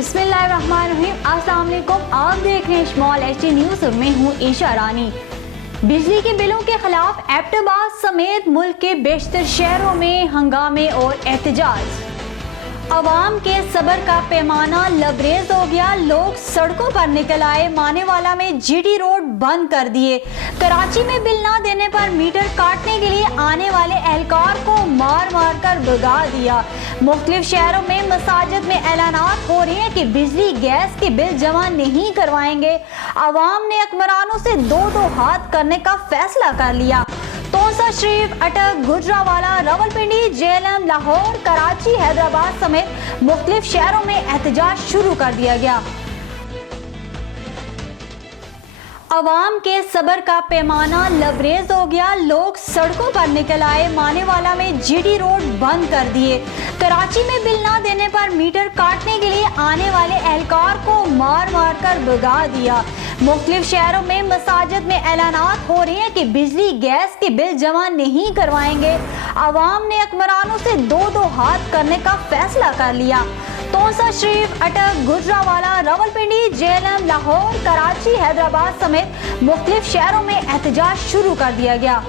बिस्मिल्लाहिर्रहमानिर्रहीम। अस्सलाम वालेकुम। आप देख रहे हैं स्मॉल एचडी न्यूज़ और मैं हूँ ईशा रानी। बिजली के बिलों के खिलाफ एबटाबाद समेत मुल्क के बेशतर शहरों में हंगामे और एहतजाज। अवाम के सब्र का पैमाना लबरेज हो गया, लोग सड़कों पर निकल आए। मानेवाला में जीटी रोड बंद कर दिए। कराची में बिल ना देने पर मीटर काटने के लिए आने वाले एहलकार को मार मार कर भगा दिया। मुख्तलिफ शहरों में मसाजिद में ऐलानात हो रहे हैं कि बिजली गैस के बिल जमा नहीं करवाएंगे। अवाम ने हुक्मरानों से दो हाथ करने का फैसला कर लिया। तोसा शरीफ, अटक, गुजरावाला, रावलपिंडी, जेएलएम, लाहौर, कराची, हैदराबाद समेत मुख्तलिफ शहरों में एहतजाज शुरू कर दिया गया। अवाम के सब्र का पैमाना लबरेज हो गया, लोग सड़कों पर निकल आए। मानेवाला में जीटी रोड बंद कर दिए। कराची में बिल ना देने पर मीटर काटने के लिए आने वाले एहलकार को मार मार कर भगा दिया। मुख्तलिफ शहरों में मसाजिद में ऐलानात हो रहे हैं कि बिजली गैस के बिल जमा नहीं करवाएंगे। अवाम ने हुक्मरानों से दो हाथ करने का फैसला कर लिया। तोसा शरीफ, अटक, गुजरावाला, रावलपिंडी, जेएलएम, लाहौर, कराची, हैदराबाद समेत मुख्तलिफ शहरों में एहतजाज शुरू कर दिया गया।